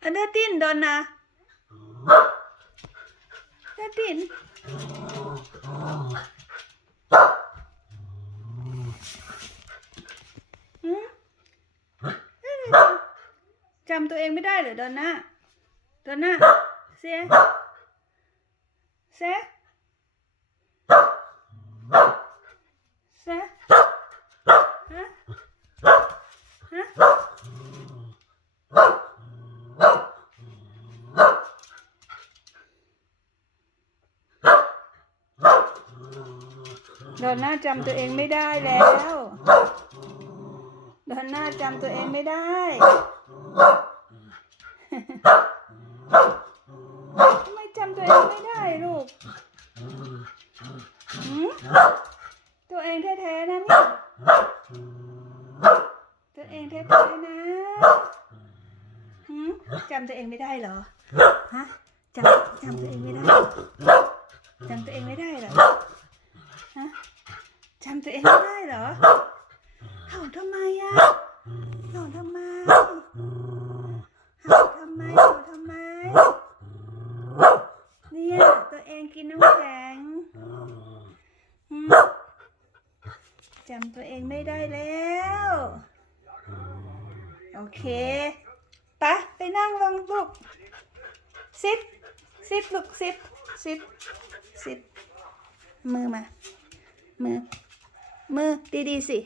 Ada tin Donna. Ada tin. หืมจำตัวเองไม่ได้เหรอดอนน่าดอนน่าเสียเสียเสียฮะฮะ ดอนน่าจำตัวเองไม่ได้แล้ว ดอนน่าจำตัวเองไม่ได้ ทำไมจำตัวเองไม่ได้ลูก ตัวเองแท้ๆนะเนี่ย ตัวเองแท้ๆนะจำตัวเองไม่ได้เหรอ ฮะจำจำตัวเองไม่ได้จำตัวเองไม่ได้ำตัวเองไม่ได้เหรอเห่าทำไมอะเห่าทำไมเห่าทำไมเห่าทำไม เนี่ยตัวเองกินน้ำแข็งจำตัวเองไม่ได้แล้ว โอเคไปะไปนั่งลงลูกซิดซิดลูกซิดซิดซิดมือมา มือ มือดีๆสิ